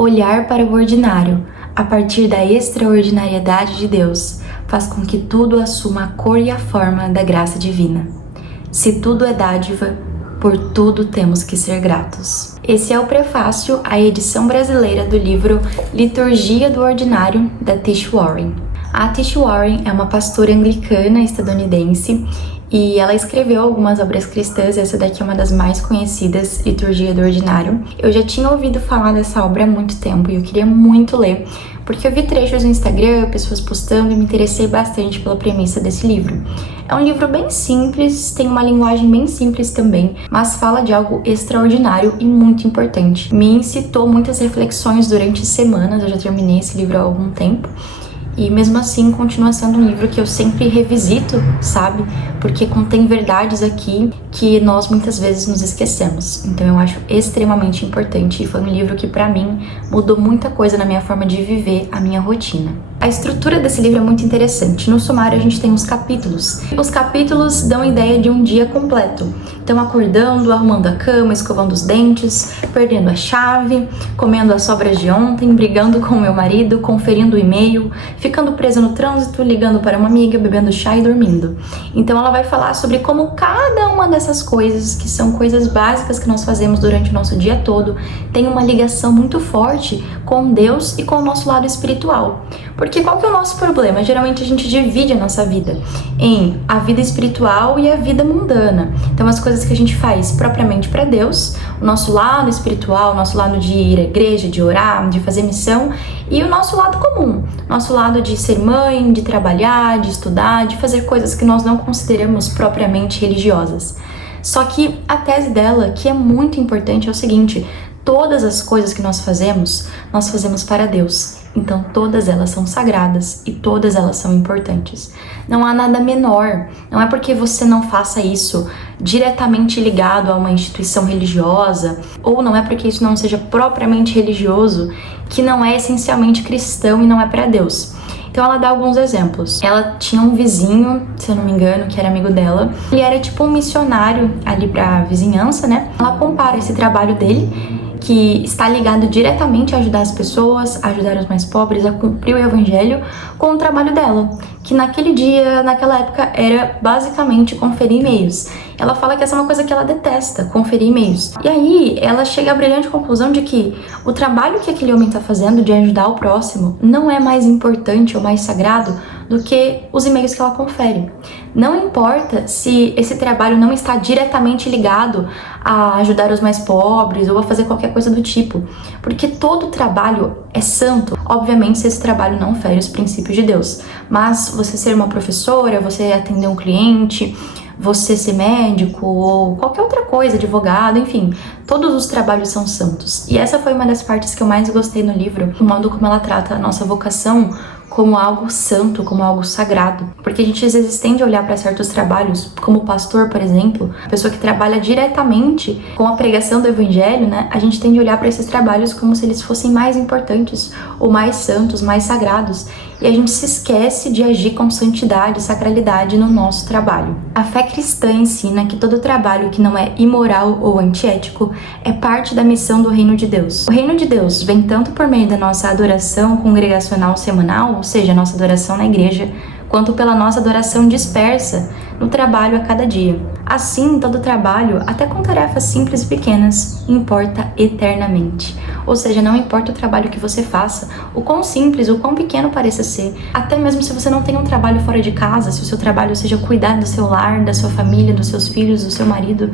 Olhar para o ordinário, a partir da extraordinariedade de Deus, faz com que tudo assuma a cor e a forma da graça divina. Se tudo é dádiva, por tudo temos que ser gratos. Esse é o prefácio à edição brasileira do livro Liturgia do Ordinário, da Tish Warren. A Tish Warren é uma pastora anglicana estadunidense e ela escreveu algumas obras cristãs, essa daqui é uma das mais conhecidas, Liturgia do Ordinário. Eu já tinha ouvido falar dessa obra há muito tempo e eu queria muito ler, porque eu vi trechos no Instagram, pessoas postando e me interessei bastante pela premissa desse livro. É um livro bem simples, tem uma linguagem bem simples também, mas fala de algo extraordinário e muito importante. Me incitou muitas reflexões durante semanas, eu já terminei esse livro há algum tempo. E mesmo assim continua sendo um livro que eu sempre revisito, sabe? Porque contém verdades aqui que nós muitas vezes nos esquecemos. Então eu acho extremamente importante e foi um livro que pra mim mudou muita coisa na minha forma de viver a minha rotina. A estrutura desse livro é muito interessante. No sumário a gente tem os capítulos. Os capítulos dão a ideia de um dia completo. Então acordando, arrumando a cama, escovando os dentes, perdendo a chave, comendo as sobras de ontem, brigando com o meu marido, conferindo o e-mail, ficando presa no trânsito, ligando para uma amiga, bebendo chá e dormindo. Então ela vai falar sobre como cada uma dessas coisas, que são coisas básicas que nós fazemos durante o nosso dia todo, tem uma ligação muito forte com Deus e com o nosso lado espiritual. Porque qual que é o nosso problema? Geralmente a gente divide a nossa vida em a vida espiritual e a vida mundana. Então as coisas que a gente faz propriamente para Deus, o nosso lado espiritual, o nosso lado de ir à igreja, de orar, de fazer missão, e o nosso lado comum, nosso lado de ser mãe, de trabalhar, de estudar, de fazer coisas que nós não consideramos propriamente religiosas. Só que a tese dela, que é muito importante, é o seguinte: todas as coisas que nós fazemos para Deus. Então todas elas são sagradas e todas elas são importantes. Não há nada menor. Não é porque você não faça isso diretamente ligado a uma instituição religiosa, ou não é porque isso não seja propriamente religioso, que não é essencialmente cristão e não é para Deus. Então ela dá alguns exemplos. Ela tinha um vizinho, se eu não me engano, que era amigo dela. Ele era tipo um missionário ali pra vizinhança, né? Ela compara esse trabalho dele, que está ligado diretamente a ajudar as pessoas, a ajudar os mais pobres, a cumprir o evangelho, com o trabalho dela, que naquele dia, naquela época, era basicamente conferir e-mails. Ela fala que essa é uma coisa que ela detesta, conferir e-mails. E aí, ela chega à brilhante conclusão de que o trabalho que aquele homem está fazendo de ajudar o próximo não é mais importante ou mais sagrado do que os e-mails que ela confere. Não importa se esse trabalho não está diretamente ligado a ajudar os mais pobres ou a fazer qualquer coisa do tipo, porque todo trabalho é santo. Obviamente, se esse trabalho não fere os princípios de Deus, mas você ser uma professora, você atender um cliente, você ser médico ou qualquer outra coisa, advogado, enfim, todos os trabalhos são santos. E essa foi uma das partes que eu mais gostei no livro, o modo como ela trata a nossa vocação como algo santo, como algo sagrado. Porque a gente às vezes tende a olhar para certos trabalhos, como pastor, por exemplo, a pessoa que trabalha diretamente com a pregação do evangelho, né? A gente tende a olhar para esses trabalhos como se eles fossem mais importantes, ou mais santos, mais sagrados. E a gente se esquece de agir com santidade e sacralidade no nosso trabalho. A fé cristã ensina que todo trabalho que não é imoral ou antiético é parte da missão do reino de Deus. O reino de Deus vem tanto por meio da nossa adoração congregacional semanal, ou seja, a nossa adoração na igreja, quanto pela nossa adoração dispersa no trabalho a cada dia. Assim, todo trabalho, até com tarefas simples e pequenas, importa eternamente. Ou seja, não importa o trabalho que você faça, o quão simples, o quão pequeno pareça ser, até mesmo se você não tem um trabalho fora de casa, se o seu trabalho seja cuidar do seu lar, da sua família, dos seus filhos, do seu marido,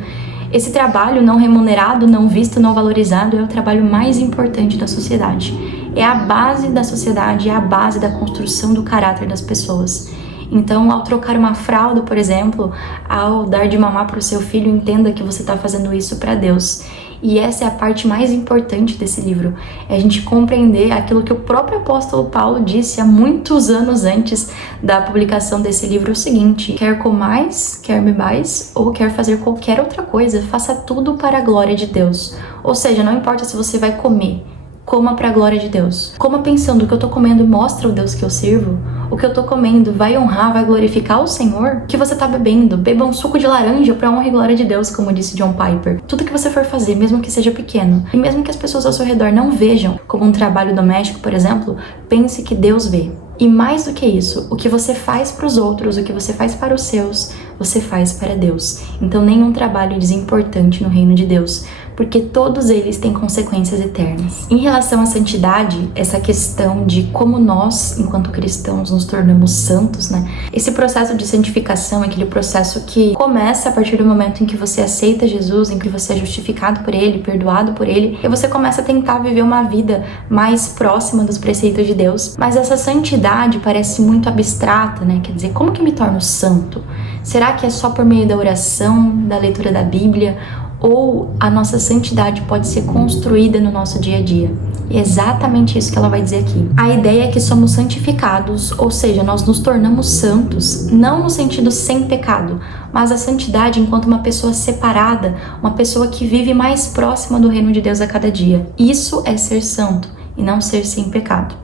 esse trabalho não remunerado, não visto, não valorizado é o trabalho mais importante da sociedade. É a base da sociedade, é a base da construção do caráter das pessoas. Então, ao trocar uma fralda, por exemplo, ao dar de mamar para o seu filho, entenda que você está fazendo isso para Deus. E essa é a parte mais importante desse livro, é a gente compreender aquilo que o próprio apóstolo Paulo disse há muitos anos antes da publicação desse livro, o seguinte: quer comais, quer bebais, ou quer fazer qualquer outra coisa, faça tudo para a glória de Deus. Ou seja, não importa se você vai comer, coma para a glória de Deus. Coma pensando que eu tô comendo mostra o Deus que eu sirvo, O que eu tô comendo vai honrar, vai glorificar o Senhor? O que você tá bebendo? Beba um suco de laranja pra honra e glória de Deus, como disse John Piper. Tudo que você for fazer, mesmo que seja pequeno, e mesmo que as pessoas ao seu redor não vejam, como um trabalho doméstico, por exemplo, pense que Deus vê. E mais do que isso, o que você faz para os outros, o que você faz para os seus, você faz para Deus. Então nenhum trabalho é desimportante no reino de Deus, porque todos eles têm consequências eternas. Em relação à santidade, essa questão de como nós, enquanto cristãos, nos tornamos santos, né? Esse processo de santificação é aquele processo que começa a partir do momento em que você aceita Jesus, em que você é justificado por Ele, perdoado por Ele, e você começa a tentar viver uma vida mais próxima dos preceitos de Deus. Mas essa santidade parece muito abstrata, né? Quer dizer, como que me torno santo? Será que é só por meio da oração, da leitura da Bíblia? Ou a nossa santidade pode ser construída no nosso dia a dia? E é exatamente isso que ela vai dizer aqui. A ideia é que somos santificados, ou seja, nós nos tornamos santos, não no sentido sem pecado, mas a santidade enquanto uma pessoa separada, uma pessoa que vive mais próxima do reino de Deus a cada dia. Isso é ser santo e não ser sem pecado.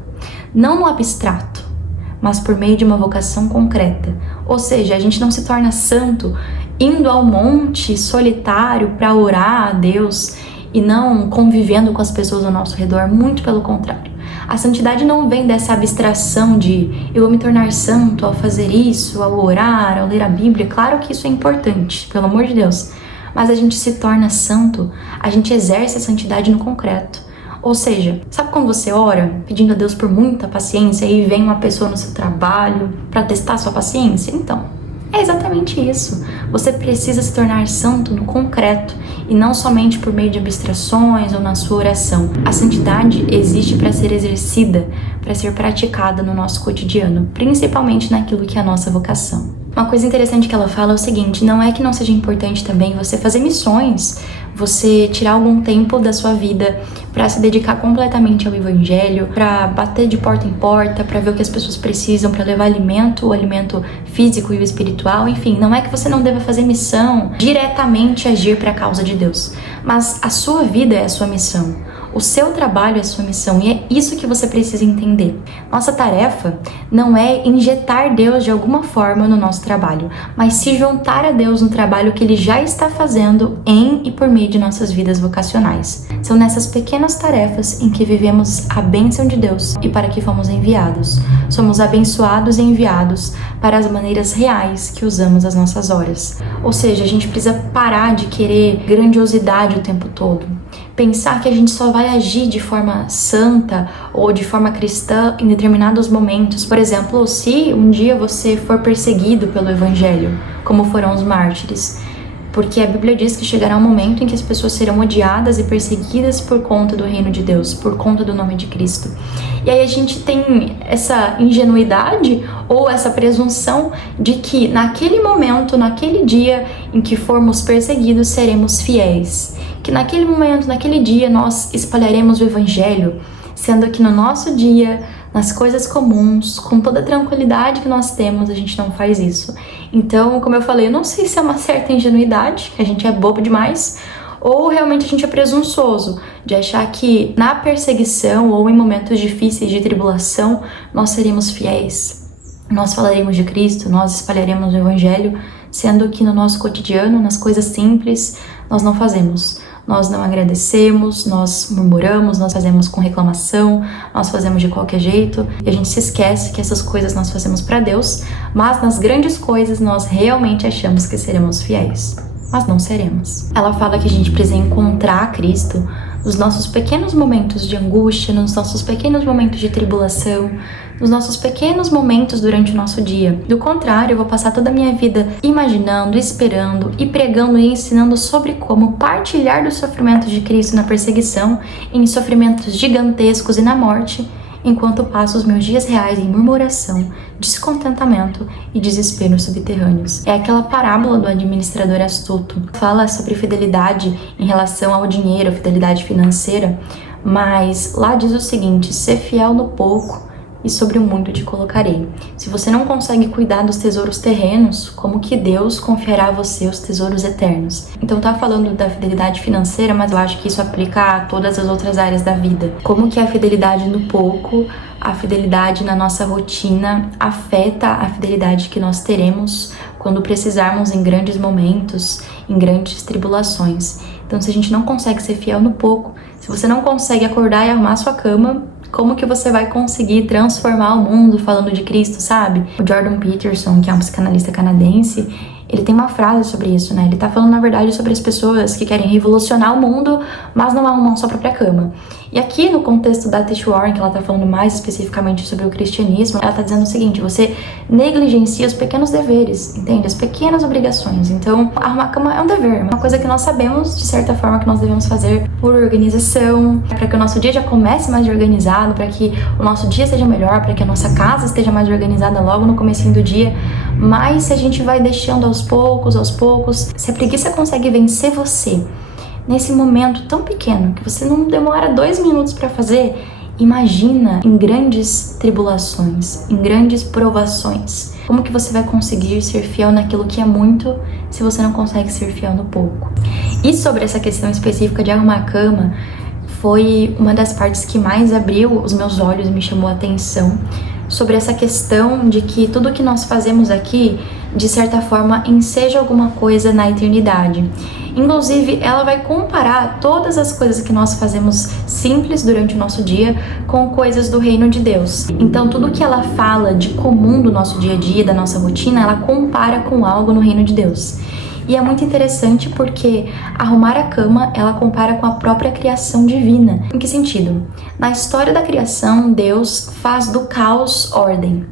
Não no abstrato, mas por meio de uma vocação concreta. Ou seja, a gente não se torna santo indo ao monte solitário para orar a Deus e não convivendo com as pessoas ao nosso redor, muito pelo contrário. A santidade não vem dessa abstração de eu vou me tornar santo ao fazer isso, ao orar, ao ler a Bíblia. Claro que isso é importante, pelo amor de Deus. Mas a gente se torna santo, a gente exerce a santidade no concreto. Ou seja, sabe quando você ora pedindo a Deus por muita paciência e vem uma pessoa no seu trabalho para testar sua paciência? Então, é exatamente isso. Você precisa se tornar santo no concreto e não somente por meio de abstrações ou na sua oração. A santidade existe para ser exercida, para ser praticada no nosso cotidiano, principalmente naquilo que é a nossa vocação. Uma coisa interessante que ela fala é o seguinte: não é que não seja importante também você fazer missões, você tirar algum tempo da sua vida para se dedicar completamente ao evangelho, para bater de porta em porta, para ver o que as pessoas precisam, para levar alimento, o alimento físico e o espiritual. Enfim, não é que você não deva fazer missão, diretamente agir para a causa de Deus, mas a sua vida é a sua missão. O seu trabalho é a sua missão e é isso que você precisa entender. Nossa tarefa não é injetar Deus de alguma forma no nosso trabalho, mas se juntar a Deus no trabalho que Ele já está fazendo em e por meio de nossas vidas vocacionais. São nessas pequenas tarefas em que vivemos a bênção de Deus e para que fomos enviados. Somos abençoados e enviados para as maneiras reais que usamos as nossas horas. Ou seja, a gente precisa parar de querer grandiosidade o tempo todo. Pensar que a gente só vai agir de forma santa ou de forma cristã em determinados momentos. Por exemplo, se um dia você for perseguido pelo evangelho, como foram os mártires, porque a Bíblia diz que chegará um momento em que as pessoas serão odiadas e perseguidas por conta do reino de Deus, por conta do nome de Cristo. E aí a gente tem essa ingenuidade ou essa presunção de que naquele momento, naquele dia em que formos perseguidos, seremos fiéis. Que naquele momento, naquele dia, nós espalharemos o evangelho, sendo que no nosso dia, nas coisas comuns, com toda a tranquilidade que nós temos, a gente não faz isso. Então, como eu falei, eu não sei se é uma certa ingenuidade, que a gente é bobo demais, ou realmente a gente é presunçoso de achar que na perseguição ou em momentos difíceis de tribulação, nós seremos fiéis. Nós falaremos de Cristo, nós espalharemos o evangelho, sendo que no nosso cotidiano, nas coisas simples, nós não fazemos. Nós não agradecemos, nós murmuramos, nós fazemos com reclamação, nós fazemos de qualquer jeito e a gente se esquece que essas coisas nós fazemos para Deus, mas nas grandes coisas nós realmente achamos que seremos fiéis, mas não seremos. Ela fala que a gente precisa encontrar Cristo nos nossos pequenos momentos de angústia, nos nossos pequenos momentos de tribulação, nos nossos pequenos momentos durante o nosso dia. Do contrário, eu vou passar toda a minha vida imaginando, esperando e pregando e ensinando sobre como partilhar dos sofrimentos de Cristo na perseguição, em sofrimentos gigantescos e na morte, enquanto passo os meus dias reais em murmuração, descontentamento e desespero subterrâneos. É aquela parábola do administrador astuto. Fala sobre fidelidade em relação ao dinheiro, fidelidade financeira, mas lá diz o seguinte: ser fiel no pouco, e sobre o muito te colocarei. Se você não consegue cuidar dos tesouros terrenos, como que Deus confiará a você os tesouros eternos? Então tá falando da fidelidade financeira, mas eu acho que isso aplica a todas as outras áreas da vida. Como que a fidelidade no pouco, a fidelidade na nossa rotina afeta a fidelidade que nós teremos quando precisarmos em grandes momentos, em grandes tribulações. Então, se a gente não consegue ser fiel no pouco, se você não consegue acordar e arrumar sua cama, como que você vai conseguir transformar o mundo falando de Cristo, sabe? O Jordan Peterson, que é um psicanalista canadense, ele tem uma frase sobre isso, né? Ele tá falando, na verdade, sobre as pessoas que querem revolucionar o mundo, mas não arrumam sua própria cama. E aqui, no contexto da Tish Warren, que ela tá falando mais especificamente sobre o cristianismo, ela tá dizendo o seguinte: você negligencia os pequenos deveres, entende? As pequenas obrigações. Então, arrumar a cama é um dever, uma coisa que nós sabemos, de certa forma, que nós devemos fazer por organização, para que o nosso dia já comece mais organizado, para que o nosso dia seja melhor, para que a nossa casa esteja mais organizada logo no comecinho do dia. Mas se a gente vai deixando aos poucos, se a preguiça consegue vencer você nesse momento tão pequeno, que você não demora 2 minutos para fazer, imagina em grandes tribulações, em grandes provações. Como que você vai conseguir ser fiel naquilo que é muito, se você não consegue ser fiel no pouco? E sobre essa questão específica de arrumar a cama, foi uma das partes que mais abriu os meus olhos e me chamou a atenção, sobre essa questão de que tudo que nós fazemos aqui, de certa forma, enseja alguma coisa na eternidade. Inclusive, ela vai comparar todas as coisas que nós fazemos simples durante o nosso dia com coisas do reino de Deus. Então, tudo que ela fala de comum do nosso dia a dia, da nossa rotina, ela compara com algo no reino de Deus. E é muito interessante porque arrumar a cama, ela compara com a própria criação divina. Em que sentido? Na história da criação, Deus faz do caos ordem.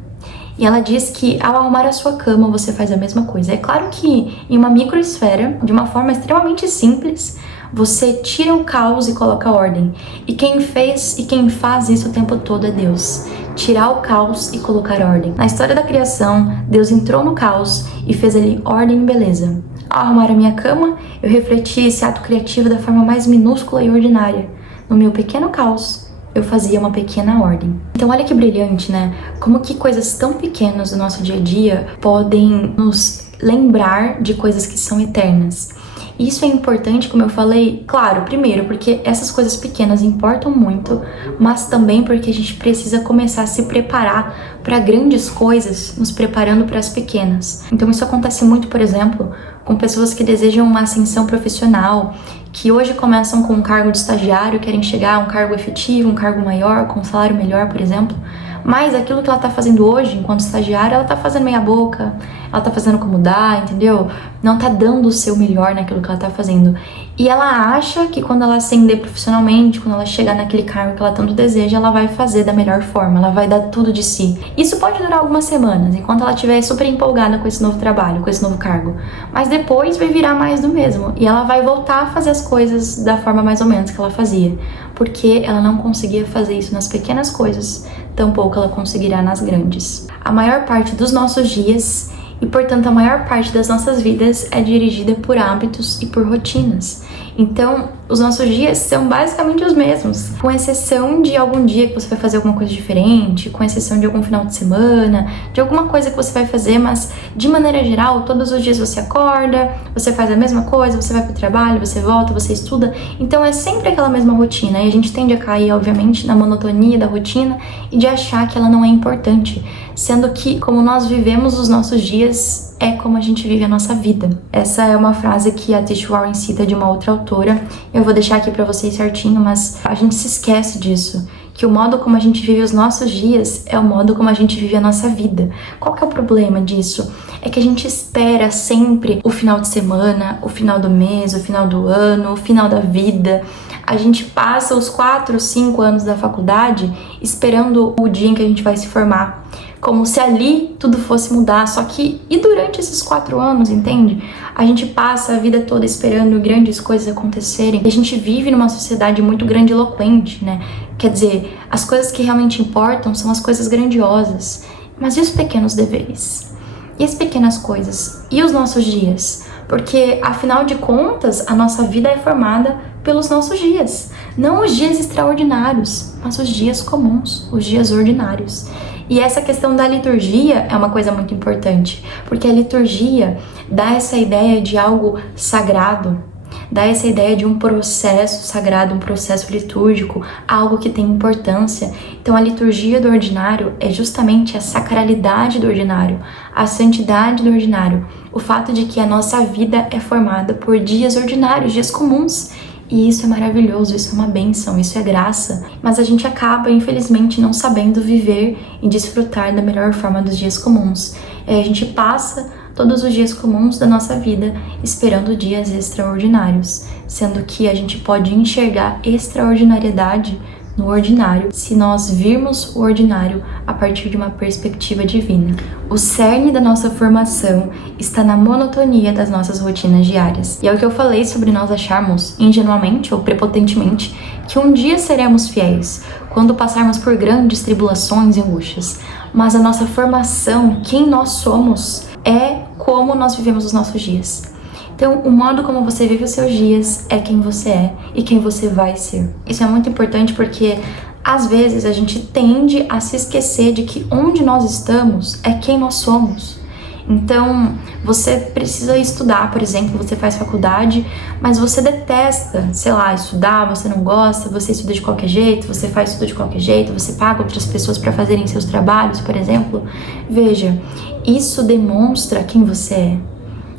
E ela diz que ao arrumar a sua cama, você faz a mesma coisa. É claro que em uma microesfera, de uma forma extremamente simples, você tira o caos e coloca ordem. E quem fez e quem faz isso o tempo todo é Deus. Tirar o caos e colocar ordem. Na história da criação, Deus entrou no caos e fez ali ordem e beleza. Ao arrumar a minha cama, eu refleti esse ato criativo da forma mais minúscula e ordinária. No meu pequeno caos, eu fazia uma pequena ordem. Então olha que brilhante, né? Como que coisas tão pequenas do nosso dia a dia podem nos lembrar de coisas que são eternas. Isso é importante, como eu falei, claro, primeiro porque essas coisas pequenas importam muito, mas também porque a gente precisa começar a se preparar para grandes coisas, nos preparando para as pequenas. Então isso acontece muito, por exemplo, com pessoas que desejam uma ascensão profissional, que hoje começam com um cargo de estagiário, querem chegar a um cargo efetivo, um cargo maior, com um salário melhor, por exemplo. Mas aquilo que ela tá fazendo hoje, enquanto estagiária, ela tá fazendo meia boca, ela tá fazendo como dá, entendeu? Não tá dando o seu melhor naquilo que ela tá fazendo. E ela acha que quando ela ascender profissionalmente, quando ela chegar naquele cargo que ela tanto deseja, ela vai fazer da melhor forma, ela vai dar tudo de si. Isso pode durar algumas semanas, enquanto ela estiver super empolgada com esse novo trabalho, com esse novo cargo. Mas depois vai virar mais do mesmo, e ela vai voltar a fazer as coisas da forma mais ou menos que ela fazia. Porque ela não conseguia fazer isso nas pequenas coisas, tampouco ela conseguirá nas grandes. A maior parte dos nossos dias e, portanto, a maior parte das nossas vidas é dirigida por hábitos e por rotinas. Então, os nossos dias são basicamente os mesmos, com exceção de algum dia que você vai fazer alguma coisa diferente, com exceção de algum final de semana, de alguma coisa que você vai fazer, mas de maneira geral, todos os dias você acorda, você faz a mesma coisa, você vai pro trabalho, você volta, você estuda, então é sempre aquela mesma rotina, e a gente tende a cair, obviamente, na monotonia da rotina e de achar que ela não é importante, sendo que, como nós vivemos os nossos dias, é como a gente vive a nossa vida. Essa é uma frase que a Tish Warren cita de uma outra autora. Eu vou deixar aqui pra vocês certinho, mas a gente se esquece disso. Que o modo como a gente vive os nossos dias é o modo como a gente vive a nossa vida. Qual que é o problema disso? É que a gente espera sempre o final de semana, o final do mês, o final do ano, o final da vida. A gente passa os 4, 5 anos da faculdade esperando o dia em que a gente vai se formar. Como se ali tudo fosse mudar, só que e durante esses 4 anos, entende? A gente passa a vida toda esperando grandes coisas acontecerem. E a gente vive numa sociedade muito grandiloquente, né? Quer dizer, as coisas que realmente importam são as coisas grandiosas. Mas e os pequenos deveres? E as pequenas coisas? E os nossos dias? Porque, afinal de contas, a nossa vida é formada pelos nossos dias. Não os dias extraordinários, mas os dias comuns, os dias ordinários. E essa questão da liturgia é uma coisa muito importante, porque a liturgia dá essa ideia de algo sagrado, dá essa ideia de um processo sagrado, um processo litúrgico, algo que tem importância. Então a liturgia do ordinário é justamente a sacralidade do ordinário, a santidade do ordinário, o fato de que a nossa vida é formada por dias ordinários, dias comuns. E isso é maravilhoso, isso é uma bênção, isso é graça. Mas a gente acaba, infelizmente, não sabendo viver e desfrutar da melhor forma dos dias comuns. A gente passa todos os dias comuns da nossa vida esperando dias extraordinários, sendo que a gente pode enxergar extraordinariedade no ordinário se nós virmos o ordinário a partir de uma perspectiva divina. O cerne da nossa formação está na monotonia das nossas rotinas diárias. E é o que eu falei sobre nós acharmos, ingenuamente ou prepotentemente, que um dia seremos fiéis, quando passarmos por grandes tribulações e angústias. Mas a nossa formação, quem nós somos, é como nós vivemos os nossos dias. Então, o modo como você vive os seus dias é quem você é e quem você vai ser. Isso é muito importante porque, às vezes, a gente tende a se esquecer de que onde nós estamos é quem nós somos. Então, você precisa estudar, por exemplo, você faz faculdade, mas você detesta, sei lá, estudar, você não gosta, você estuda de qualquer jeito, você faz tudo de qualquer jeito, você paga outras pessoas para fazerem seus trabalhos, por exemplo. Veja, isso demonstra quem você é.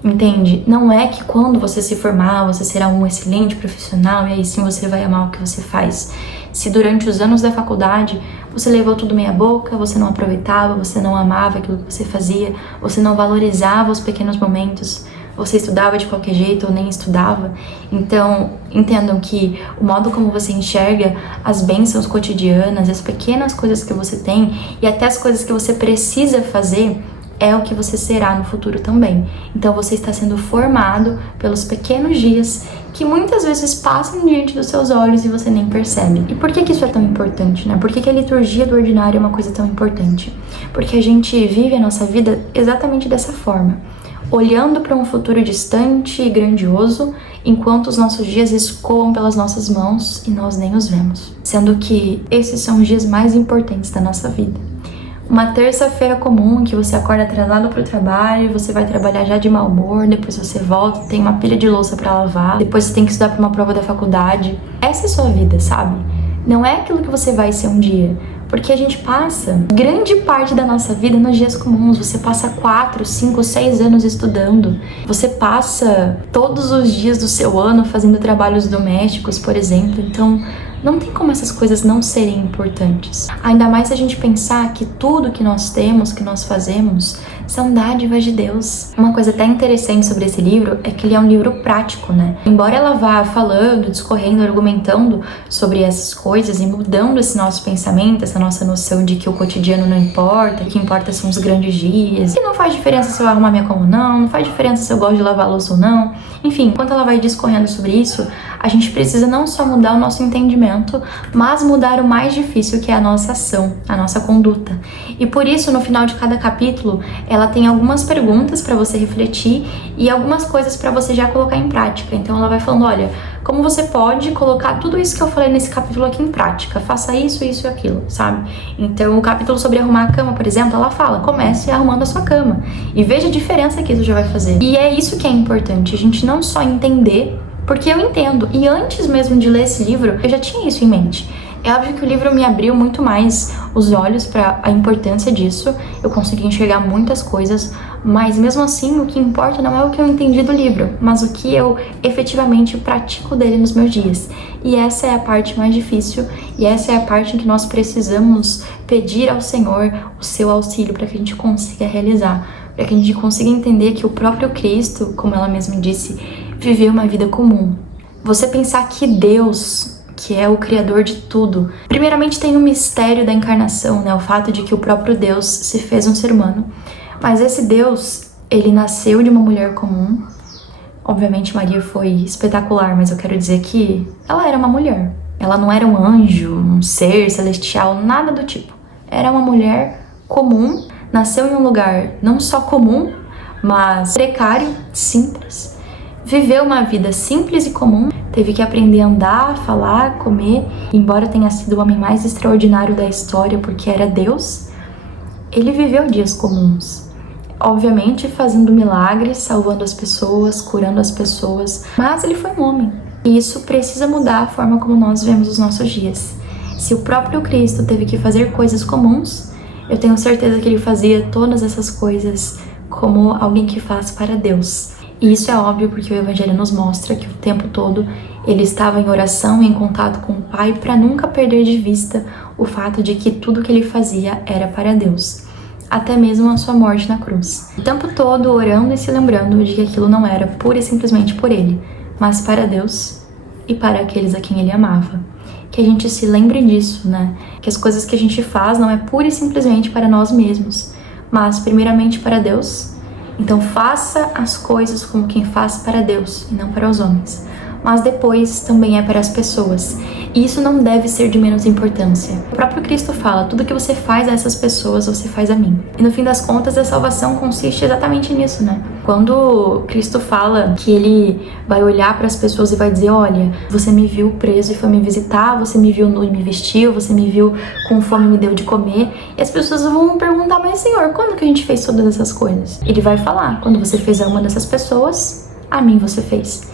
Entende? Não é que quando você se formar, você será um excelente profissional e aí sim você vai amar o que você faz. Se durante os anos da faculdade você levou tudo meia boca, você não aproveitava, você não amava aquilo que você fazia, você não valorizava os pequenos momentos, você estudava de qualquer jeito ou nem estudava. Então, entendam que o modo como você enxerga as bênçãos cotidianas, as pequenas coisas que você tem e até as coisas que você precisa fazer é o que você será no futuro também. Então você está sendo formado pelos pequenos dias que muitas vezes passam diante dos seus olhos e você nem percebe. E por que isso é tão importante, né? Por que a liturgia do ordinário é uma coisa tão importante? Porque a gente vive a nossa vida exatamente dessa forma, olhando para um futuro distante e grandioso, enquanto os nossos dias escoam pelas nossas mãos e nós nem os vemos. Sendo que esses são os dias mais importantes da nossa vida. Uma terça-feira comum em que você acorda atrasado pro trabalho, você vai trabalhar já de mau humor, depois você volta, tem uma pilha de louça pra lavar, depois você tem que estudar pra uma prova da faculdade. Essa é a sua vida, sabe? Não é aquilo que você vai ser um dia. Porque a gente passa grande parte da nossa vida nos dias comuns. Você passa 4, 5, 6 anos estudando. Você passa todos os dias do seu ano fazendo trabalhos domésticos, por exemplo. Então, não tem como essas coisas não serem importantes. Ainda mais se a gente pensar que tudo que nós temos, que nós fazemos, são dádivas de Deus. Uma coisa até interessante sobre esse livro é que ele é um livro prático, né? Embora ela vá falando, discorrendo, argumentando sobre essas coisas e mudando esse nosso pensamento, essa nossa noção de que o cotidiano não importa, o que importa são os grandes dias, que não faz diferença se eu arrumar minha cama ou não faz diferença se eu gosto de lavar a louça ou não. Enfim, enquanto ela vai discorrendo sobre isso, a gente precisa não só mudar o nosso entendimento, mas mudar o mais difícil, que é a nossa ação, a nossa conduta. E por isso, no final de cada capítulo, ela tem algumas perguntas para você refletir e algumas coisas para você já colocar em prática. Então ela vai falando, olha, como você pode colocar tudo isso que eu falei nesse capítulo aqui em prática? Faça isso, isso e aquilo, sabe? Então o capítulo sobre arrumar a cama, por exemplo, ela fala, comece arrumando a sua cama e veja a diferença que isso já vai fazer. E é isso que é importante, a gente não só entender, porque eu entendo, e antes mesmo de ler esse livro, eu já tinha isso em mente. É óbvio que o livro me abriu muito mais os olhos para a importância disso, eu consegui enxergar muitas coisas, mas mesmo assim o que importa não é o que eu entendi do livro, mas o que eu efetivamente pratico dele nos meus dias. E essa é a parte mais difícil, e essa é a parte em que nós precisamos pedir ao Senhor o seu auxílio para que a gente consiga realizar, para que a gente consiga entender que o próprio Cristo, como ela mesma disse, viveu uma vida comum. Você pensar que Deus, que é o criador de tudo, primeiramente tem o mistério da encarnação, né? O fato de que o próprio Deus se fez um ser humano. Mas esse Deus, ele nasceu de uma mulher comum. Obviamente Maria foi espetacular, mas eu quero dizer que ela era uma mulher. Ela não era um anjo, um ser celestial, nada do tipo. Era uma mulher comum, nasceu em um lugar não só comum, mas precário, simples. Viveu uma vida simples e comum, teve que aprender a andar, falar, comer. Embora tenha sido o homem mais extraordinário da história porque era Deus, ele viveu dias comuns. Obviamente fazendo milagres, salvando as pessoas, curando as pessoas, mas ele foi um homem. E isso precisa mudar a forma como nós vemos os nossos dias. Se o próprio Cristo teve que fazer coisas comuns, eu tenho certeza que ele fazia todas essas coisas como alguém que faz para Deus. E isso é óbvio porque o Evangelho nos mostra que o tempo todo ele estava em oração e em contato com o Pai para nunca perder de vista o fato de que tudo que ele fazia era para Deus. Até mesmo a sua morte na cruz. O tempo todo orando e se lembrando de que aquilo não era pura e simplesmente por ele, mas para Deus e para aqueles a quem ele amava. Que a gente se lembre disso, né? Que as coisas que a gente faz não é pura e simplesmente para nós mesmos, mas primeiramente para Deus. Então faça as coisas como quem faz para Deus e não para os homens. Mas depois também é para as pessoas. E isso não deve ser de menos importância. O próprio Cristo fala, tudo que você faz a essas pessoas, você faz a mim. E no fim das contas, a salvação consiste exatamente nisso, né? Quando Cristo fala que ele vai olhar para as pessoas e vai dizer, olha, você me viu preso e foi me visitar, você me viu nu e me vestiu, você me viu com fome e me deu de comer. E as pessoas vão perguntar, mas Senhor, quando que a gente fez todas essas coisas? Ele vai falar, quando você fez a uma dessas pessoas, a mim você fez.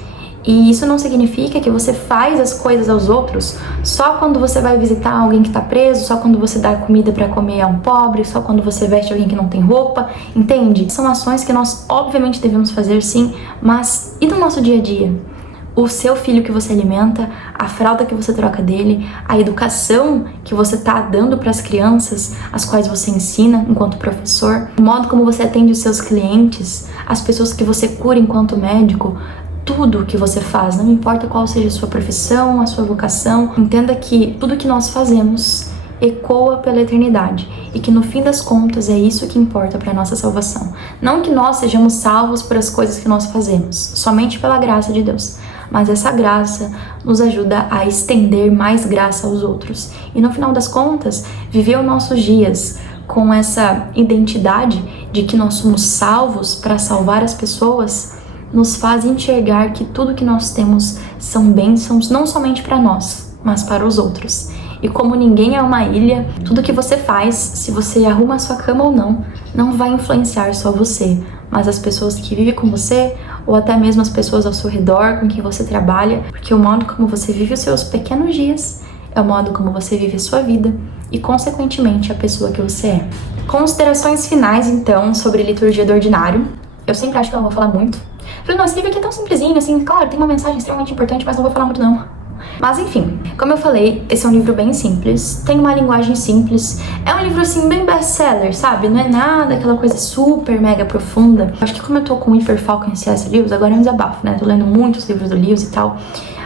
E isso não significa que você faz as coisas aos outros só quando você vai visitar alguém que está preso, só quando você dá comida para comer a um pobre, só quando você veste alguém que não tem roupa, entende? São ações que nós obviamente devemos fazer sim, mas e no nosso dia a dia? O seu filho que você alimenta, a fralda que você troca dele, a educação que você está dando para as crianças, as quais você ensina enquanto professor, o modo como você atende os seus clientes, as pessoas que você cura enquanto médico, tudo que você faz, não importa qual seja a sua profissão, a sua vocação, entenda que tudo que nós fazemos ecoa pela eternidade e que no fim das contas é isso que importa para a nossa salvação. Não que nós sejamos salvos por as coisas que nós fazemos, somente pela graça de Deus, mas essa graça nos ajuda a estender mais graça aos outros e no final das contas viver os nossos dias com essa identidade de que nós somos salvos para salvar as pessoas nos faz enxergar que tudo que nós temos são bênçãos não somente para nós, mas para os outros. E como ninguém é uma ilha, tudo que você faz, se você arruma a sua cama ou não, não vai influenciar só você, mas as pessoas que vivem com você, ou até mesmo as pessoas ao seu redor com quem você trabalha, porque o modo como você vive os seus pequenos dias é o modo como você vive a sua vida e, consequentemente, a pessoa que você é. Considerações finais, então, sobre liturgia do ordinário. Eu sempre acho que eu não vou falar muito. Falei, não, esse livro aqui é tão simplesinho, assim, claro, tem uma mensagem extremamente importante, mas não vou falar muito não. Mas enfim, como eu falei, esse é um livro bem simples, tem uma linguagem simples, é um livro assim bem best-seller, sabe? Não é nada aquela coisa super mega profunda. Acho que como eu tô com hiperfoco em C.S. Lewis, agora é um desabafo, né? Tô lendo muitos livros do Lewis e tal,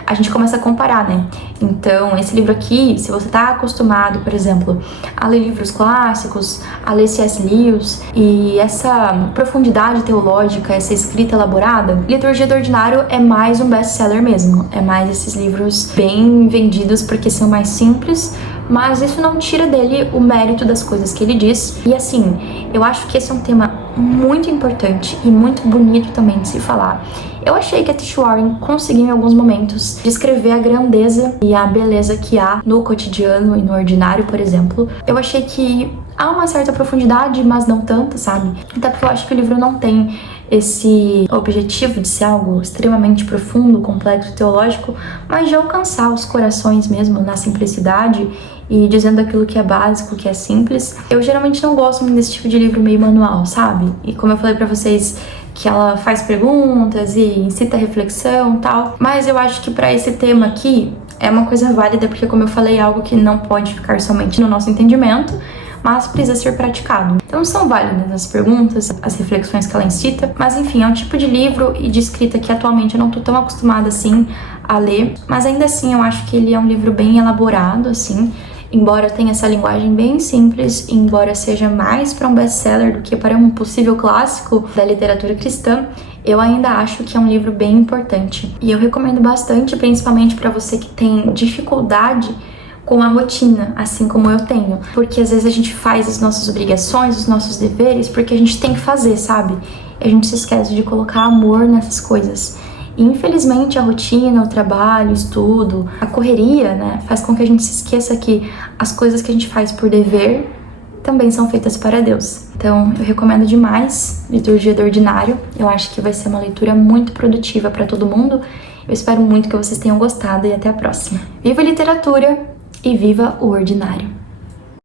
a gente começa a comparar, né? Então, esse livro aqui, se você tá acostumado, por exemplo, a ler livros clássicos, a ler C.S. Lewis e essa profundidade teológica, essa escrita elaborada, Liturgia do Ordinário é mais um best-seller mesmo. É mais esses livros bem vendidos porque são mais simples, mas isso não tira dele o mérito das coisas que ele diz. E assim, eu acho que esse é um tema muito importante e muito bonito também de se falar. Eu achei que a Tish Warren conseguiu em alguns momentos descrever a grandeza e a beleza que há no cotidiano e no ordinário, por exemplo. Eu achei que há uma certa profundidade, mas não tanta, sabe? Até porque eu acho que o livro não tem esse objetivo de ser algo extremamente profundo, complexo, teológico, mas de alcançar os corações mesmo na simplicidade e dizendo aquilo que é básico, que é simples. Eu geralmente não gosto muito desse tipo de livro meio manual, sabe? E como eu falei pra vocês, que ela faz perguntas e incita a reflexão e tal, mas eu acho que pra esse tema aqui é uma coisa válida, porque como eu falei, é algo que não pode ficar somente no nosso entendimento, mas precisa ser praticado. Então são válidas as perguntas, as reflexões que ela incita, mas enfim, é um tipo de livro e de escrita que atualmente eu não tô tão acostumada assim a ler, mas ainda assim eu acho que ele é um livro bem elaborado, assim, embora tenha essa linguagem bem simples, embora seja mais para um best-seller do que para um possível clássico da literatura cristã, eu ainda acho que é um livro bem importante. E eu recomendo bastante, principalmente para você que tem dificuldade com a rotina, assim como eu tenho. Porque às vezes a gente faz as nossas obrigações, os nossos deveres, porque a gente tem que fazer, sabe? E a gente se esquece de colocar amor nessas coisas. E infelizmente a rotina, o trabalho, o estudo, a correria, né, faz com que a gente se esqueça que as coisas que a gente faz por dever também são feitas para Deus. Então eu recomendo demais Liturgia do Ordinário. Eu acho que vai ser uma leitura muito produtiva para todo mundo. Eu espero muito que vocês tenham gostado e até a próxima. Viva a literatura e viva o ordinário!